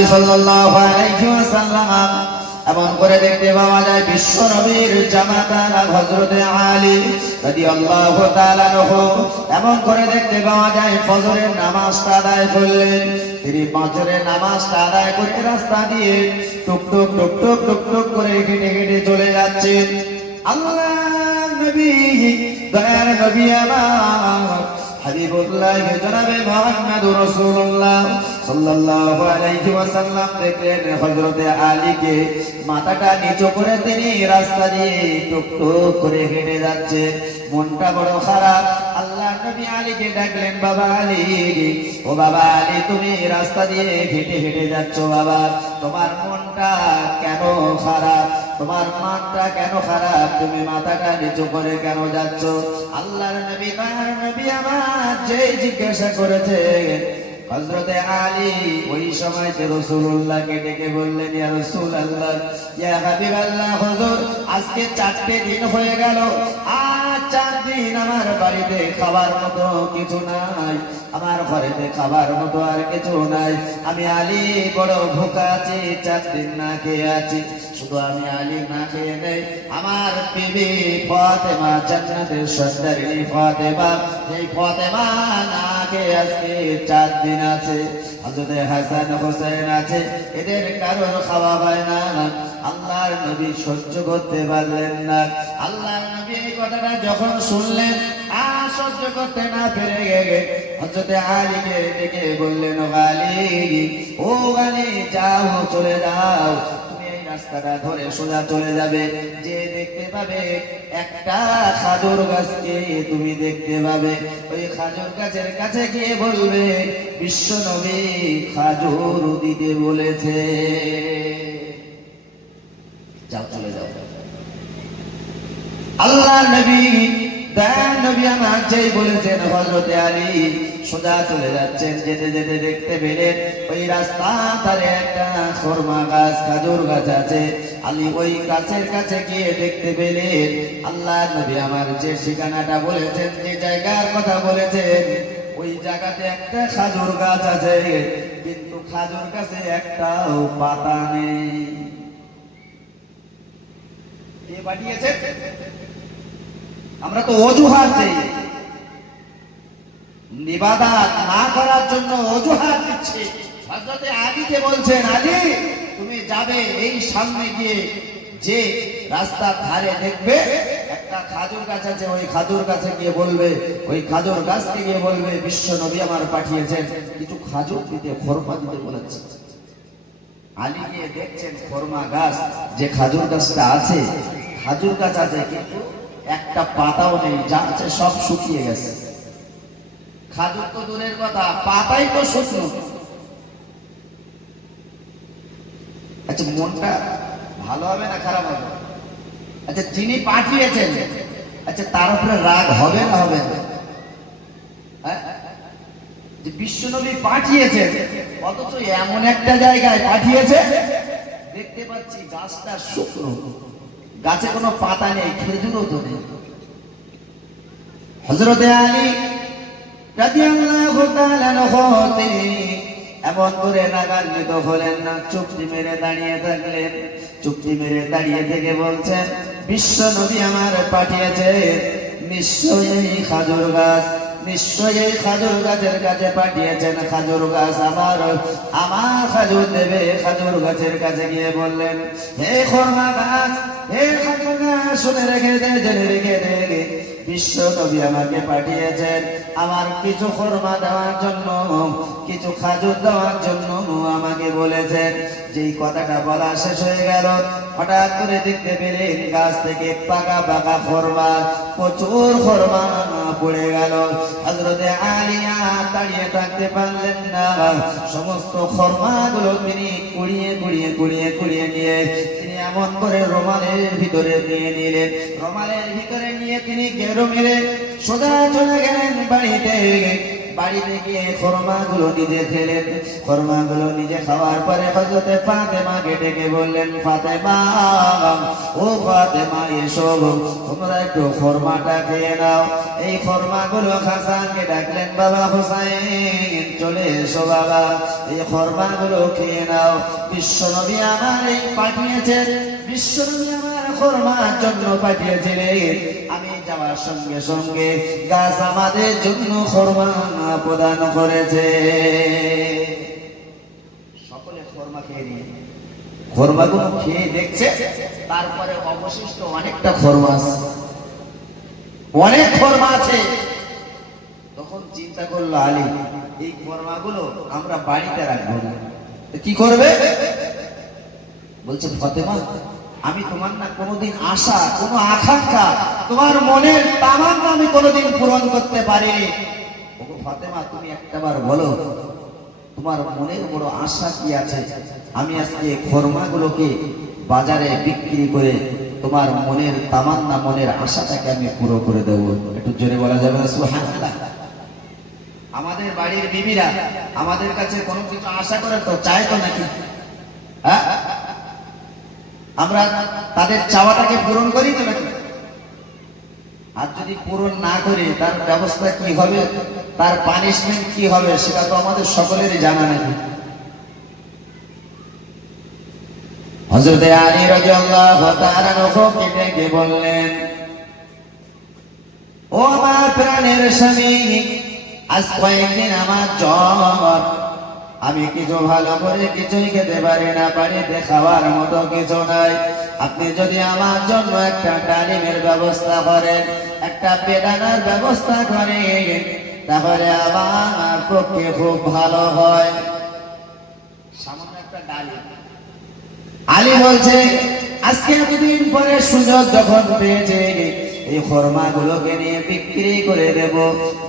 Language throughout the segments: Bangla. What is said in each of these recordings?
নবী সাল্লাল্লাহু আলাইহি ওয়াসাল্লাম এমন করে দেখতে পাওয়া যায় বিশ্ব নবীর জামাতা হযরত আলী রাদিয়াল্লাহু তাআলা আনহু এমন করে দেখতে পাওয়া যায় ফজরের নামাজটা আদায় করলেন। তিনি ফজরের নামাজটা আদায় করে রাস্তা দিয়ে টুক টুক টুক টুক টুক টুক করে হেঁটে হেঁটে চলে যাচ্ছেন। আল্লাহর নবী দয়ার নবী আমার হাবিবুল্লাহ জনাবে মুহাম্মদুর রাসূলুল্লাহ সাল্লাল্লাহু আলাইহি ওয়াসাল্লাম দেখলেন হযরতে আলীকে মাথাটা নিচু করে তিনি রাস্তা দিয়ে টুক টুক করে হেঁটে যাচ্ছে। মনটা বড় খারাপ। আল্লাহর নবী আলীকে ডাকলেন, বাবা আলী, ও বাবা আলী, তুমি রাস্তা দিয়ে হেঁটে হেঁটে যাচ্ছ বাবা, তোমার মনটা কেন খারাপ? তোমার মনটা কেন খারাপ? তুমি মাথাটা নিচু করে কেন যাচ্ছ? আল্লাহর নবী দয়ার নবী আমার যেই জিজ্ঞাসা করেছে হযরতে আলী ওই সময়তে রাসূলুল্লাহকে ডেকে বললেন, ইয়া রাসূলুল্লাহ, ইয়া হাবিবাল্লাহ, হুজুর আজকে 4টে দিন হয়ে গেল, আজ 4 দিন আমার বাড়িতে খাবার মতো কিছু নাই, আমার ঘরেতে খাবার মতো আর কিছু নাই। আমি আলী বড় ভুকা আছি, 4 দিন না খেয়ে আছি। শুধু আমি আলী না খেয়ে নেই, আমার বিবি ফাতেমা, জান্নাতের সন্তানিনী ফাতেমা, এই ফাতেমা না খেয়ে আজকে 4 দিন আছে। হযরত হাসান হোসেন আছে, এদের কারোর খাওয়া হয় না। আল্লাহর নবী সহ্য করতে পারলেন না। আল্লাহর নবী এই কথাটা যখন শুনলেন আর সহ্য করতে না পেরে গেলে হযরত আলীকে ডেকে বললেন, ও আলী, ও আলী, যাও, চলে যাও, রাস্তাটা ধরে সোজা চলে যাবে, যে দেখতে পাবে একটা খাজুর গাছকে তুমি দেখতে পাবে, ওই খাজুর গাছের কাছে গিয়ে বলবে বিশ্ব নবী খাজুর দিতে বলেছে, যাও, চলে যাও। আল্লাহ নবী দয়ার নবী আমার যেই বলেছেন হযরতে আলী সোজা চলে যাচ্ছেন। যেতে যেতে দেখতে পেলেন ওই রাস্তা ধারে একটা খরমা গাছ, খাজুর গাছ আছে। আলী ওই গাছের কাছে গিয়ে দেখতে পেলেন আল্লাহ নবী আমার যে ঠিকানাটা বলেছেন, যে জায়গার কথা বলেছেন, ওই জায়গাতে একটা খাজুর গাছ আছে, কিন্তু খাজুর গাছে একটাও পাতা নেই। কে পাঠিয়েছে? আমরা তো অজুহাত দেই, ইবাদত না করার জন্য অজুহাত দিচ্ছি। হযরত আলীকে বলছেন, আলী তুমি যাবে, এই সামনে গিয়ে যে রাস্তার ধারে দেখবে একটা খাজুর গাছ আছে, ওই খাজুর গাছে গিয়ে বলবে, ওই খাজুর গাছকে গিয়ে বলবে বিশ্ব নবী আমার পাঠিয়েছেন কিছু খাজুর দিতে, খরমা দিতে বলেছে। আলী গিয়ে দেখছেন খরমা গাছ, যে খাজুর গাছটা আছে, খাজুর গাছ আছে কিন্তু একটা পাতাও নেই, যা আছে সব শুকিয়ে গেছে। খাজুর তো দূরের কথা, পাতাই তো শুকনো। আচ্ছা, মনটা ভালো হবে না খারাপ হবে? আচ্ছা, যিনি পাঠিয়েছেন, আচ্ছা তার উপরে রাগ হবে না হবে না? যে বিশ্বনবী পাঠিয়েছেন, অথচ এমন একটা জায়গায় পাঠিয়েছে দেখতে পাচ্ছি গাছটা শুকনো, গাছে কোনো পাতা নেই, খেজুরও তো নেই। হযরত আলী রাদিয়াল্লাহু তাআলা আনহু তিনি এমন করে নাগান্বিত হলেন না, চুপটি মেরে দাঁড়িয়ে থাকলেন। চুপটি মেরে দাঁড়িয়ে থেকে বলছেন, বিশ্ব নবী আমার পাঠিয়েছে, নিশ্চয়ই খাজুর গাছ, নিশ্চয়ই খাজুর গাছের কাছে পাঠিয়েছেন। খাজুর গাছ আমার খাজুর দেবে। খাজুর গাছের কাছে গিয়ে বললেন, হে খরমা গাছ, হে খাজুর গাছ, শুনে রেখে দে, জেনে রেখে দে, বিশ্ব নবী আমাকে পাঠিয়েছেন আমার কিছু খরমা দেওয়ার জন্য, কিছু খাজুর দেওয়ার জন্য আমাকে বলেছেন। যেই কথাটা বলা শেষ হয়ে গেল, হঠাৎ করে দেখতে পেলেন গাছ থেকে পাকা পাকা খরমা, প্রচুর খরমা পড়ে গেল। হযরতে আলী দাঁড়িয়ে থাকতে পারলেন না, সমস্ত খরমাগুলো তিনি কুড়িয়ে কুড়িয়ে কুড়িয়ে কুড়িয়ে নিয়ে তিনি এমন করে রুমালের ভিতরে নিয়ে নিলেন। রুমালের ভিতরে নিয়ে তিনি গেরো মেরে সোজা চলে গেলেন বাড়িতে। বাড়িতে গিয়ে খরমাগুলো নিজে খেলেন। খরমাগুলো নিজে খাওয়ার পরে হযরতে ফাতেমাকে ডেকে বললেন, ফাতেমা, ও ফাতেমা, এসো, তোমরা একটু খরমাটা খেয়ে নাও। এই খরমাগুলো হাসানকে ডাকলেন, বাবা হুসাইন, চলে এসো বাবা, এই খরমাগুলো খেয়ে নাও। বিশ্বনবী আমার এই পাঠিয়েছেন, বিশ্বনবী আমার খরমার জন্য পাঠিয়েছিলেন। আমি যাওয়ার সঙ্গে সঙ্গে গাছ আমাদের জন্য খরমা প্রদান করেছে। সকলে খরমা খেয়ে নিয়ে খরমাগুলো খেয়ে দেখছে, তারপরে অবশিষ্ট অনেকটা খরমা আছে, অনেক খরমা আছে। তখন চিন্তা করলো আলী, এই খরমাগুলো আমরা বাড়িতে রাখবো না, কি করবে? বলছে, ফাতেমা, আমি তোমার না কোনোদিন আশা, কোনো আকাঙ্ক্ষা, তোমার মনের তামান্না আমি কোনোদিন পূরণ করতে পারিনি। ওগো ফাতেমা, তুমি একটাবার বলো, তোমার মনের বড় আশা কি আছে? আমি আজকে খরমাগুলোকে বাজারে বিক্রি করে তোমার মনের তামান্না, মনের আশাটাকে আমি পুরো করে দেবো। একটু জোরে বলা যাবে না সুবহানাল্লাহ? আমাদের বাড়ির বিবিরা আমাদের কাছে কোনো কিছু আশা করে তো, চায় তো নাকি? হ্যাঁ, আমরা তাদের চাওয়াটাকে পূরণ করি তো নাকি? আর যদি পূরণ না করি, তার ব্যবস্থা কি হবে, তার পানিশমেন্ট কি হবে, সেটা তো আমাদের সকলেরই জানা নেই। হযরত আলী রাদিয়াল্লাহু তাআলা নবীকে ডেকে বললেন, ও আমার প্রাণের স্বামী, আজ কয়েকদিন আমার জ্বর, আমি কিছু ভালো করে কিছুই খেতে পারি না, বাড়িতে খাওয়ার মতো কিছু নাই। আপনি যদি আমার জন্য একটা ডালিমের ব্যবস্থা করেন, একটা বেদানার ব্যবস্থা করেন, তাহলে আমার পক্ষে খুব ভালো হয়। সামান্য একটা ডালিম। আলী বলছে, আজকে এতদিন পরে সুযোগ যখন পেয়েছে, এই খরমাগুলোকে নিয়ে বিক্রি করে দেব,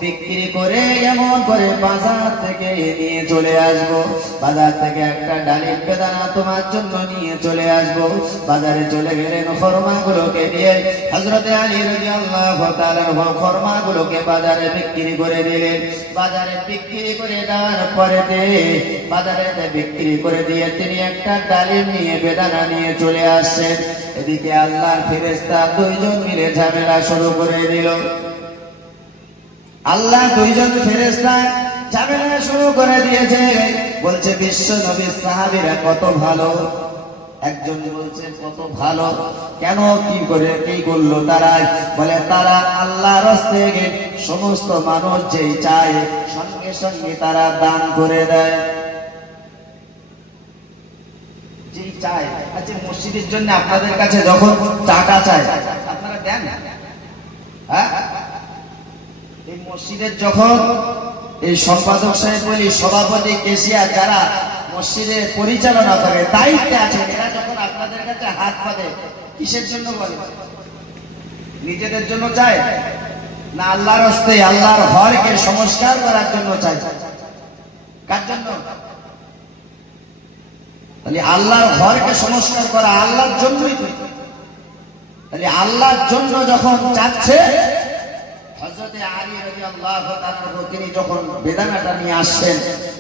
বিক্রি করে এমন করে বাজার থেকে নিয়ে চলে আসবো, বাজার থেকে একটা ডালিম বেদানা তোমার জন্য নিয়ে চলে আসবো। বাজারে চলে গেলেন, খরমাগুলোকে নিয়ে হযরত আলী রাদিয়াল্লাহু তাআলা খরমাগুলোকে বাজারে বিক্রি করে দিলেন। বাজারে বিক্রি করে দেওয়ার পরে বাজারে বিক্রি করে দিয়ে তিনি একটা ডালিম নিয়ে, বেদানা নিয়ে চলে আসছেন। এদিকে আল্লাহর ফেরেশতা দুইজন মিলে ঝামেলা শুরু করে দিল। আল্লাহ দুইজন ফেরেশতা ঝামেলা শুরু করে দিয়েছে। বলছে, বিশ্ব নবীর সাহাবীরা কত ভালো। একজন বলছে, কত ভালো কেন, কি করে, কি করলো তারা? বলে, তারা আল্লাহর রাস্তে সমস্ত মানুষ যেই চায় সঙ্গে সঙ্গে তারা দান করে দেয়। চায়, আচ্ছা, মসজিদের জন্য আপনাদের কাছে যখন টাকা চায়, আপনারা দেন? হ্যাঁ, এই মসজিদের যখন এই সম্পাদক সাহেব বলি, সভাপতি, কেশিয়ার, যারা মসজিদের পরিচালনা করে, দায়িত্বে আছেন, এরা যখন আপনাদের কাছে হাত পাতে, কিসের জন্য বলে? নিজেদের জন্য চায় না আল্লাহর হস্তে, আল্লাহর ঘরকে সংস্কার করার জন্য চায়? কার জন্য? তাহলে আল্লাহর ঘরকে সংস্কার করা আল্লাহর জন্যই। তাহলে আল্লাহর জন্য যখন চাচ্ছে, হযরত আলী রাদিয়াল্লাহু তাআলা তিনি যখন বেদানাটা নিয়ে আসছেন,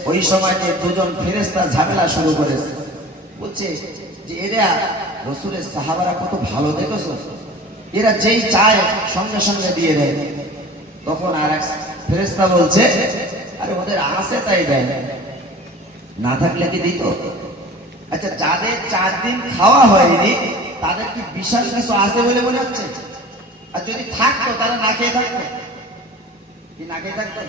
ওই সময় যে দুজন ফেরেশতা ঝামেলা শুরু করেছে। বলছে যে, এরা রাসূলের সাহাবারা কত ভালো, দেখেছো, এরা যেই চায় সঙ্গে সঙ্গে দিয়ে দেয়। তখন আরেক ফেরেশতা বলছে, আরে ওদের আছে তাই দেয়, না থাকলে কি দিত? আচ্ছা, যাদের 4 দিন খাওয়া হয়নি, তাদের কি বিশাল কিছু আছে বলে মনে হচ্ছে? আর যদি থাকতো, তারা না খেয়ে থাকতো কি না খেয়ে থাকতো?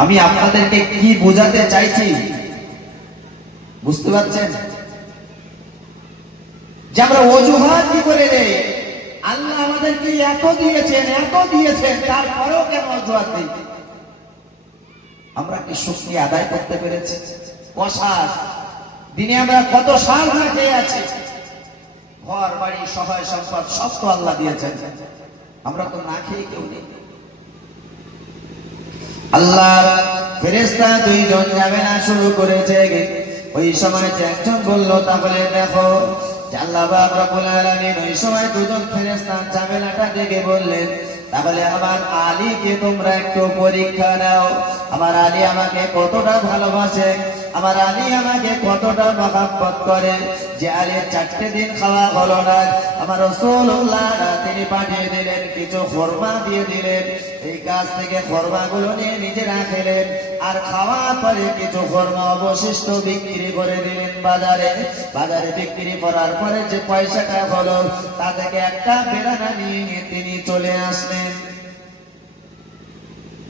আমি আপনাদেরকে কি বোঝাতে চাইছি বুঝতে পারছেন? যে আমরা অজুহাত কি করে দেই? আল্লাহ আমাদেরকে এত দিয়েছেন, তারপরেও কেন অজুহাত দেই? আমরা কি শক্তি আদায় করতে পেরেছি? দিনে আমরা কত সাল না খেয়ে আছি, ঘর বাড়ি সহায় সম্পদ সব তো আল্লাহ দিয়েছেন, আমরা তো না খেয়ে কেউ নেই। আল্লাহ ফেরেশতা দুইজন ঝামেলা শুরু করেছে। ওই সময় একজন বলল, তাহলে দেখো, আল্লাহ পাক রব্বুল আলামিন ওই সময় দুজন ফেরেশতা ঝামেলাটা দেখে বললেন, তাহলে আমার আলীকে তোমরা একটু পরীক্ষা নাও, আমার আলী আমাকে কতটা ভালোবাসে, আমার আলী আমাকে কতটা মহব্বত করে। যে আলীর 4টে দিন খাওয়া হলো না, আমার রাসূলুল্লাহ তিনি পাঠিয়ে দিলেন, কিছু খরমা দিয়ে দিলেন। এই গাছ থেকে খরমাগুলো নিয়ে নিজেরা খেলেন, আর খাওয়ার পরে কিছু খরমা অবশিষ্ট বিক্রি করে দিলেন বাজারে। বাজারে বিক্রি করার পরে যে পয়সাটা হলো, তা থেকে একটা বেদানা নিয়ে তিনি চলে আসলেন।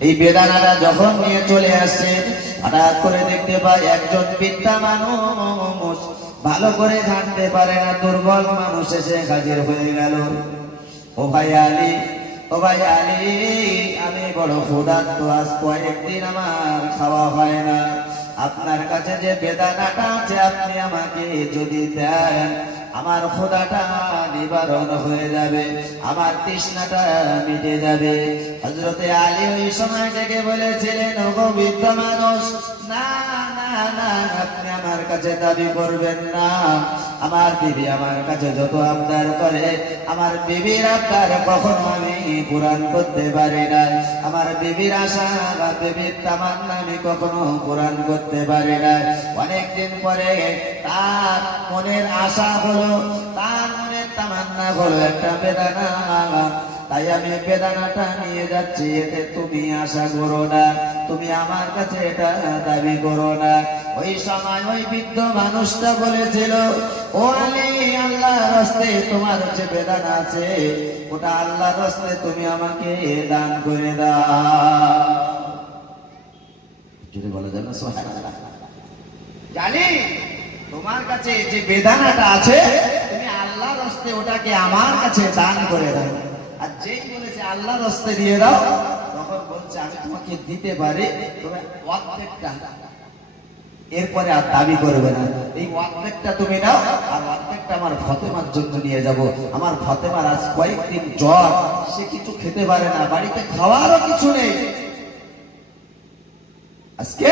এই বেদানাটা যখন নিয়ে চলে আসছেন, হঠাৎ করে দেখতে পাই একজন বৃদ্ধা মানুষ, ভালো করে জানতে পারে না, দুর্বল মানুষ এসে হাজির হয়ে গেল। ও ভাই আলী, ও ভাই আলী, আমি বড় ক্ষুধার্ত, আজ কয়েকদিন আমার খাওয়া হয় না। আপনার কাছে যে বেদানাটা আছে, আপনি আমাকে যদি দেন, আমার ক্ষুধাটা নিবারণ হয়ে যাবে, আমার তৃষ্ণাটা মিটে যাবে। হযরতে আলী ওই সময় থেকে বলেছিলেন, ওগো বৃদ্ধ মানুষ, না না না, আপনি আমার কাছে দাবি করবেন না। আমার বিবি আমার কাছে যত আবদার করে, আমার বিবির আবদার কখনো আমি পূরণ করতে পারি না। আমার বিবির আশা বা বিবির তামান্না আমি কখনো পূরণ করতে পারি না। অনেকদিন পরে তার মনের আশা হলো, তার মনের তামান্না হলো একটা বেদানা। তাই আমি বেদানাটা নিয়ে যাচ্ছি, এতে তুমি আশা করো না, তুমি আমার কাছে এটা দাবি করো না। ওই সময় ওই বৃদ্ধ মানুষটা বলেছিল, ও আলী, আল্লাহর রাস্তে তোমার যে বেদানা আছে, ওটা আল্লাহর রাস্তে তুমি আমাকে দান করে দাও। যদি বলা যাবে না সুবহানাল্লাহ, জানি তোমার কাছে যে বেদানাটা আছে, তুমি আল্লাহর রাস্তে ওটাকে আমার কাছে দান করে দাও। আর যেই বলেছে আল্লাহর রাস্তে দিয়ে দাও, তখন বলছে আমি তোমাকে দিতে পারি, তবে অর্ধেকটা, এরপরে আর দাবি করবে না। এই অর্ধেকটা তুমি নাও, আর অর্ধেকটা আমার ফাতেমার জন্য নিয়ে যাব। আমার ফাতেমার আজ কয়েকদিন জ্বর, সে কিছু খেতে পারে না, বাড়িতে খাওয়ারও কিছু নেই, আজকে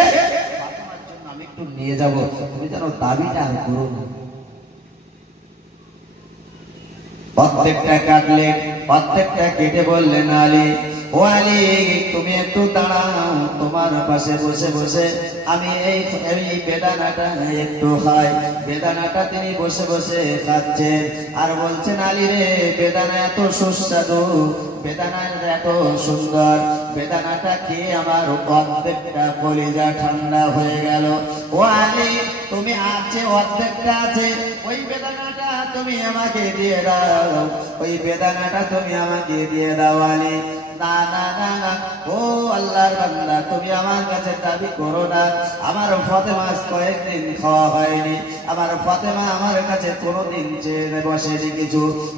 ফাতেমার জন্য আমি একটু নিয়ে যাব, তুমি যেন দাবিটা আর করো না। প্রত্যেকটা কাটলেন, প্রত্যেকটা কেটে বললেন, আলী, ও আলী, তুমি একটু দাঁড়াও, তোমার পাশে বসে বসে আমি এই বেদানাটা একটু খাই। বেদানাটা তিনি বসে বসে খাচ্ছেন আর বলছেন, আলী রে, বেদানা এত সুস্বাদু, বেদানা এত সুন্দর, বেদানাটা খেয়ে আমার অর্ধেকটা কলিজা ঠান্ডা হয়ে গেল। ও আলী, তুমি আছে অর্ধেকটা আছে, ওই বেদানাটা তুমি আমাকে দিয়ে দাও, ওই বেদানাটা তুমি আমাকে দিয়ে দাও। আলী, না না না না, ও আল্লাহর বান্দা, তুমি আমার কাছে দাবি করো না। আমার ফাতেমা কয়েকদিন খাওয়া হয়নি, আমার ফাতেমা আমার কাছে কোনোদিন চেয়ে বসেনি,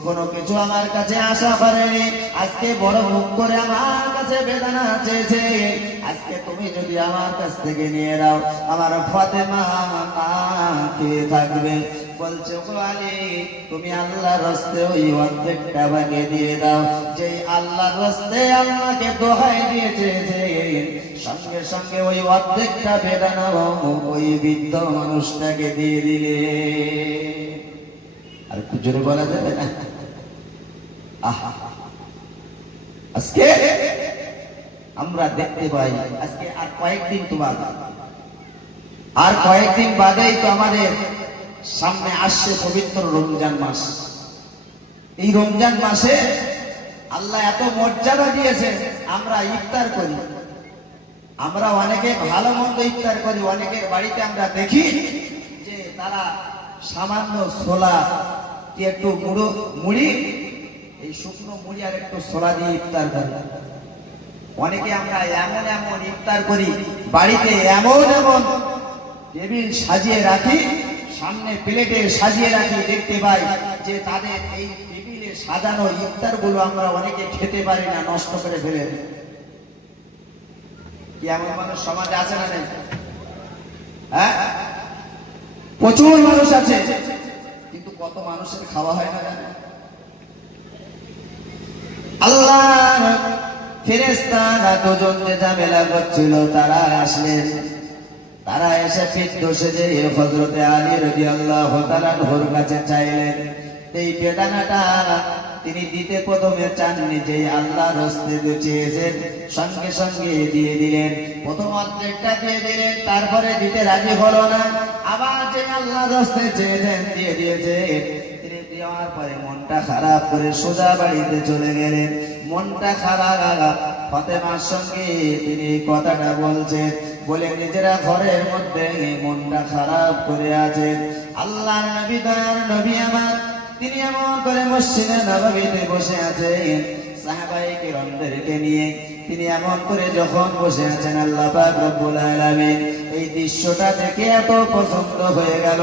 কোনো কিছু আমার কাছে আশা করেনি। আজকে বড় মুখ করে আমার কাছে বেদনা চেয়েছে, আজকে তুমি যদি আমার কাছ থেকে নিয়ে নাও, আমার ফাতেমা খেয়ে থাকবে। বলছে, ও আলী, তুমি আল্লাহর রাস্তে ওই অর্ধেকটা বানিয়ে দিয়ে দাও। যে আল্লাহর রাস্তে আল্লাহকে দোহাই দিয়েছে, যে সঙ্গে সঙ্গে ওই অর্ধেকটা বেদানা ওই বৃদ্ধ মানুষটাকে দিয়ে দিলে। আর একটু জোরে বলা যাবে না? আজকে আমরা দেখতে পাই, আজকে আর কয়েকদিন তো বাদ, আর কয়েকদিন বাদেই তো আমাদের সামনে আসছে পবিত্র রমজান মাস। এই রমজান মাসে আল্লাহ এত মর্যাদা দিয়েছে, আমরা ইফতার করি, আমরা অনেকে ভালো মন্দ ইফতার করি। অনেকের বাড়িতে আমরা দেখি যে তারা সামান্য ছোলা কি একটু মুড়ি, এই শুকনো মুড়ি আর একটু ছোলা দিয়ে ইফতার করি। অনেকে আমরা এমন এমন ইফতার করি, বাড়িতে এমন এমন টেবিল সাজিয়ে রাখি, সামনে প্লেটে সাজিয়ে রাখি, দেখতে পাই যে তাদের এই টেবিলে সাজানো ইফতার গুলো আমরা অনেকে খেতে পারি না, নষ্ট করে ফেলে। কি এমন মানুষ সমাজে আছে না? নেই? হ্যাঁ, প্রচুর মানুষ আছে, কিন্তু কত মানুষের খাওয়া হয় না জানেন? আল্লাহ ফেরেশতারা দুজন যে ঝামেলা করছিল, তারা আসলেন, তারা এসে পিঠ দোষে যে হযরতে আলী রাদিয়াল্লাহু তাআলা ওর কাছে চাইলেন, এই বেদানাটা তিনি দিতে প্রথমে চাননি, যে আল্লাহর হস্তে চেয়েছেন সঙ্গে সঙ্গে দিয়ে দিলেন। প্রথম অর্ধেকটা দিয়ে দিলেন, তারপরে দিতে রাজি হলো না, আবার যে আল্লাহর হস্তে চেয়েছেন দিয়ে দিয়েছেন। তিনি দেওয়ার পরে মনটা খারাপ করে সোজা বাড়িতে চলে গেলেন। মনটা খারাপ, ফাতেমার সঙ্গে তিনি কথাটা বলছেন, বলে নিজেরা ঘরের মধ্যে মনটা খারাপ করে আছেন। আল্লাহর নবী, দয়ার নবী আমার, তিনি এমন করে মসজিদে নববীতে বসে আছেন সাহাবায়ে কিরামদেরকে নিয়ে। তিনি এমন করে যখন বসে আছেন, আল্লাহ পাক রব্বুল আলামিন এই দৃশ্যটা দেখে এত পছন্দ হয়ে গেল।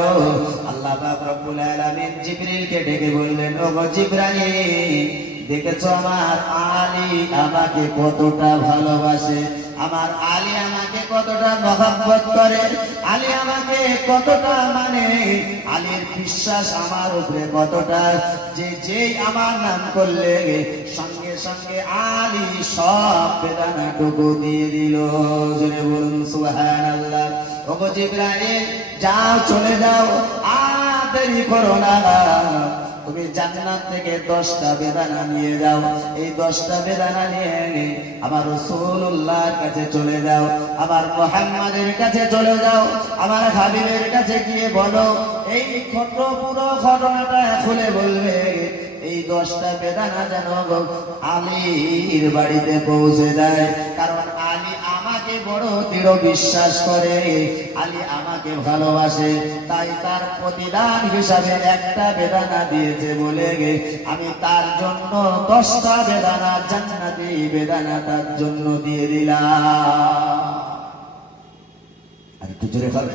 আল্লাহ পাক রব্বুল আলামিন জিবরিলকে ডেকে বললেন, ও জিবরাইল, দেখেছো আমার আলী আমাকে কতটা ভালোবাসে, আমার আলী আমাকে কতটা মহব্বত করে, আলী আমাকে কতটা মানে, আলীর বিশ্বাস আমার উপরে কতটা, যে যেই আমার নাম করলে সঙ্গে সঙ্গে আলী সব বেদনাটুকু দিয়ে দিল। জোরে বলুন সুবহানাল্লাহ। ওগো জিবরাইল, যাও চলে যাও, আর দেরি করো না, তুমি জান্নাত থেকে 10টা বেদানা নিয়ে যাও। এই 10টা বেদানা নিয়ে আমার রাসূলুল্লাহর কাছে চলে যাও, আমার মুহাম্মাদের কাছে চলে যাও, আমার হাবিবের কাছে গিয়ে বলো, এই পুরো ঘটনাটা খুলে বলবে। এই 10টা বেদানা যেন আলীর বাড়িতে পৌঁছে যায়, কারণ আলী আমাকে বড় দৃঢ় বিশ্বাস করে, আলী আমাকে ভালোবাসে, তাই তার প্রতিদান হিসাবে একটা বেদানা দিয়েছে বলে আমি তার জন্য 10টা বেদানা, জান্নাতি বেদানা তার জন্য দিয়ে দিলাম। আর একটু জোরে খাবে।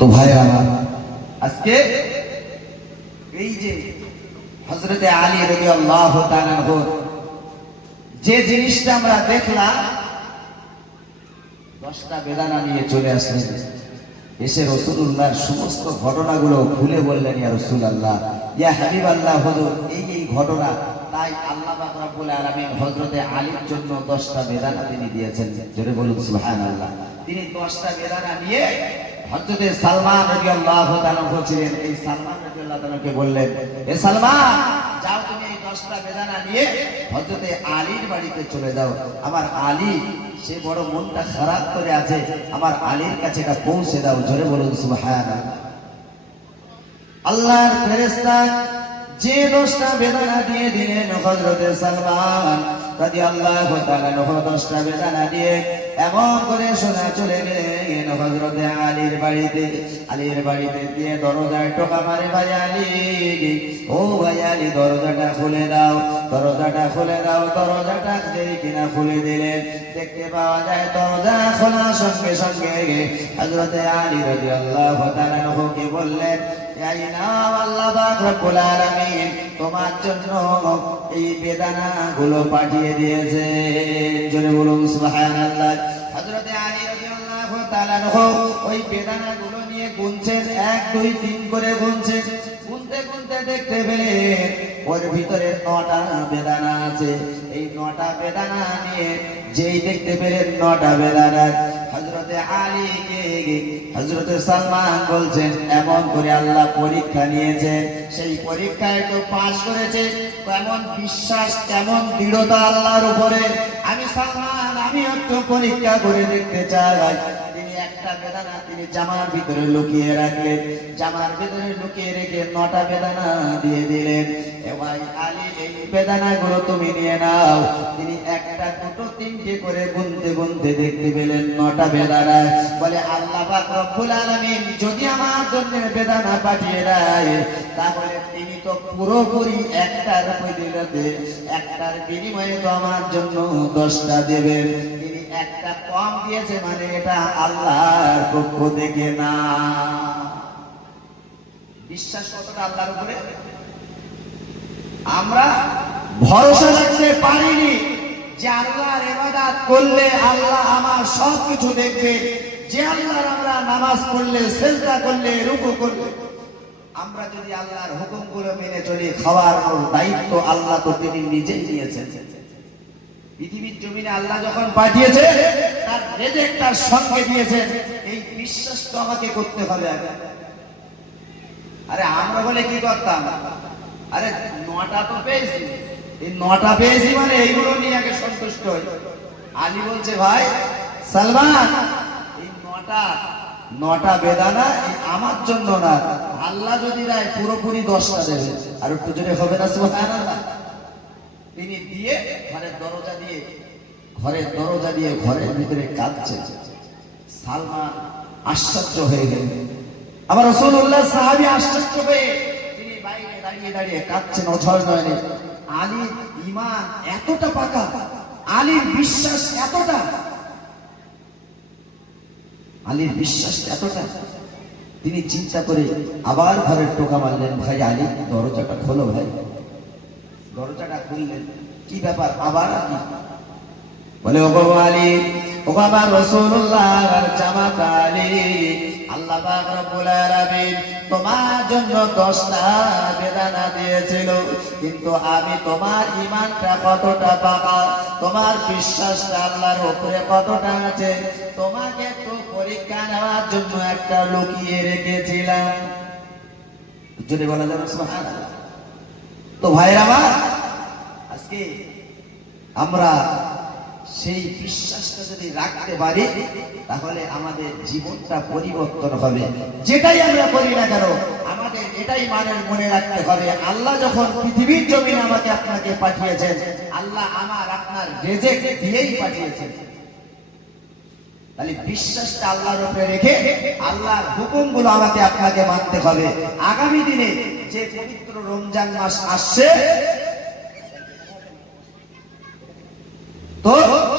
তো ভাইরা আমার, আজকে এই যে হযরতে আলী রাদিয়াল্লাহু তাআলা আনহু যে জিনিসটা আমরা দেখলাম, 10টা বেদানা নিয়ে চলে আসলেন, এসে রাসূলুল্লাহর সমস্ত ঘটনাগুলো খুলে বললেন, ইয়া রাসূলুল্লাহ, ইয়া হাবিবাল্লাহ, হুজুর এই ঘটনা। তাই আল্লাহ পাক রব্বুল আলামিন হযরতে আলীর জন্য 10টা বেদানা তিনি দিয়েছেন। জোরে বলুন সুবহানাল্লাহ। তিনি 10টা বেদানা নিয়ে হযরতে সালমান রাদিয়াল্লাহু তাআলা ছিলেন, এই সালমান রাদিয়াল্লাহু তাআলাকে বললেন, এ সালমান, যাও তুমি এই 10টা বেদানা নিয়ে হযরতে আলীর বাড়িতে চলে যাও, আমার আলী সে বড় মনটা খারাপ করে আছে, আমার আলীর কাছে এটা পৌঁছে দাও। জোরে বলুন সুবহানাল্লাহ। আল্লাহর ফেরেশতা যে 10টা বেদানা দিয়ে দিলেন হযরতে সালমান রাদিয়াল্লাহু তাআলা 10টা বেদানা দিয়ে এমন করে সোজা চলে গেলেন হযরতে আলীর বাড়িতে। আলীর বাড়িতে দিয়ে দরজায় টোকা মারে, ভাই আলী, ও ভাই আলী, দরজাটা খুলে দাও, দরজাটা খুলে দাও। দরজাটা যেই কিনা খুলে দিলেন, দেখতে পাওয়া যায় দরজা খোলার সঙ্গে সঙ্গে হযরতে আলী রাদিয়াল্লাহু তাআলা কে বললেন, আল্লাহ পাক রব্বুল আলামিন তোমার জন্য এই বেদানা গুলো পাঠিয়ে দিয়েছে। জোরে বলুন সুবহানাল্লাহ। হযরতে আলী রাদিয়াল্লাহু তাআলা ওই বেদানা গুলো নিয়ে গুনছেন, 1 2 3 করে গুনছেন। গুনতে গুনতে দেখতে পেলেন ওর ভিতরে 9টা বেদানা আছে। এই 9টা বেদানা নিয়ে যেই দেখতে পেলেন 9টা বেদানা, হযরতে আলীকে হযরতে সালমান বলছেন, এমন করে আল্লাহ পরীক্ষা নিয়েছেন, সেই পরীক্ষায় তো পাশ করেছে। কেমন বিশ্বাস, কেমন দৃঢ়তা আল্লাহর উপরে। আমি সালমান, আমি একটু পরীক্ষা করে দেখতে চাই। তিনি একটা একটা বেদানা তিনি জামার ভিতরে লুকিয়ে রাখলেন, জামার ভিতরে লুকিয়ে রেখে 9টা বেদানা দিয়ে দিলেন। এ ভাই আলী, এই বেদানাগুলো তুমি নিয়ে নাও। তিনি একটা, দুটো, তিনটে করে গুনতে গুনতে দেখতে পেলেন 9টা বেদানা। বলে আল্লাহ পাক রব্বুল আলামিন যদি আমার জন্য বেদানা পাঠিয়ে দেয়, তাহলে তিনি তো পুরোপুরি একটার বদলে একটার বিনিময়ে তো আমার জন্য 10টা দেবেন। তিনি একটা কম দিয়েছে, মানে এটা আল্লাহর পক্ষ থেকে না। বিশ্বাস কতটা আল্লাহর উপরে? আমরা ভরসা রাখতে পারিনি যে আল্লাহর ইবাদত করলে আল্লাহ আমার সবকিছু দেখবে, যে আল্লাহর আমরা নামাজ পড়লে, সিজদা করলে, রুকু করলে, আমরা যদি আল্লাহর হুকুমগুলো মেনে চলি, খাওয়ার দায়িত্ব আল্লাহ তো তিনি নিজেই নিয়েছেন। পৃথিবীর জমিনে আল্লাহ যখন পাঠিয়েছে, তার রিজিক তার সঙ্গে দিয়েছেন। এই বিশ্বাস তো আমাকে করতে হবে। আরে আমরা বলে কি করতাম? আরে 9টা তো পেয়েছি, এই 9টা পেয়েছি মানে এইগুলো নিয়ে আগে সন্তুষ্ট হই। আলী বলছে, ভাই সালমান, এই 9টা বেদানা আমার জন্য না, আল্লাহ যদি দেয় পুরোপুরি 10টা দেবে। আর একটু জোরে হবে না সুবহানাল্লাহ? তিনি দিয়ে ঘরের দরজা দিয়ে ঘরের ভিতরে কাঁদছে। সালমান আশ্চর্য হয়ে গেলেন। আবার রাসূলুল্লাহ সাহাবী আশ্চর্য হয়ে তিনি বাইরে দাঁড়িয়ে দাঁড়িয়ে কাঁদছেন অঝর নয়নে। আলীর ঈমান এতটা পাকা, আলীর বিশ্বাস এতটা, তিনি চিন্তা করে আবার ঘরের টোকা মারলেন, ভাই আলী দরজাটা খোলো। ভাই দরজাটা খুললেন, কি ব্যাপার আবার আপনি? বলে, ও বাবা আলী, ও বাবা রাসূলুল্লাহর জামাতা আলী, আল্লাহ পাক রব্বুল আলামিন তোমার জন্য 10টা বেদানা দিয়েছিল, কিন্তু আমি তোমার ঈমানটা কতটা পাকা, তোমার বিশ্বাসটা আল্লাহর উপরে কতটা আছে, তোমাকে একটু পরীক্ষা নেওয়ার জন্য একটা লুকিয়ে রেখেছিলাম। যদি বলা যাবে সুবহানাল্লাহ। তো ভাইরা আমার, আজকে আমরা সেই বিশ্বাসটা যদি রাখতে পারি, তাহলে আমাদের জীবনটা পরিবর্তন হবে। যেটাই আমরা করি না কেন, আমাদের এটাই মনে রাখতে হবে, আল্লাহ যখন পৃথিবীর জমিনে আমাকে আপনাকে পাঠিয়েছেন, আল্লাহ আমার আপনার রিজিক দিয়েই পাঠিয়েছেন। তাহলে বিশ্বাসটা আল্লাহর উপরে রেখে আল্লাহর হুকুমগুলো আমাকে আপনাকে মানতে হবে। আগামী দিনে যে পবিত্র রমজান মাস আসছে, তো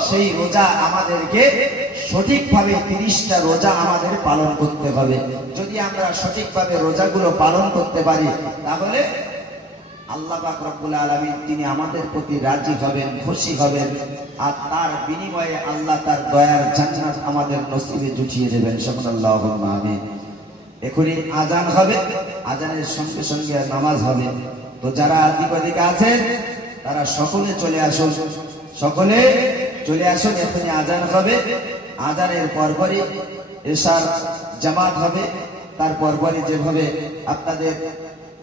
সেই রোজা আমাদেরকে সঠিকভাবে 30টা রোজা আমাদের পালন করতে হবে। যদি আমরা সঠিকভাবে রোজাগুলো পালন করতে পারি, তাহলে আল্লাহ পাক রব্বুল আলামিন তিনি আমাদের প্রতি রাজি হবেন, খুশি হবেন, আর তার বিনিময়ে আল্লাহ তার দয়ার জান্নাত আমাদের নসিবে জুটিয়ে দেবেন। সুবহানাল্লাহুম্মা আমিন। এখনই আজান হবে, আজানের সঙ্গে সঙ্গে নামাজ হবে। তো যারা দিক দিকে আছেন তারা সকলে চলে আসুন, এখনই আজান হবে। আজানের পরপরই এশার জামাত হবে। তার পরপরই যেভাবে আপনাদের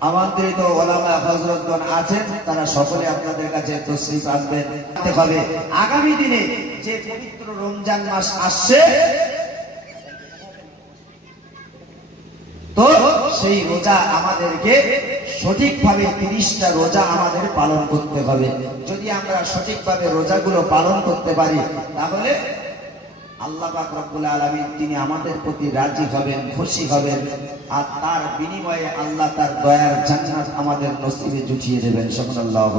আমন্ত্রিত ওলামা হযরতগণ আছেন, তারা সকলে আপনাদের কাছে তশরিফ আনবেন হবে। আগামী দিনে যে পবিত্র রমজান মাস আসছে, তো সেই রোজা আমাদেরকে সঠিকভাবে 30টা রোজা আমাদের পালন করতে হবে। যদি আমরা সঠিকভাবে রোজাগুলো পালন করতে পারি, তাহলে আল্লাহ পাক রব্বুল আলামিন তিনি আমাদের প্রতি রাজি হবেন, খুশি হবেন, আর তার বিনিময়ে আল্লাহ তার দয়ার জান্নাত আমাদের নসিবে জুটিয়ে দেবেন। সুবহানাল্লাহ।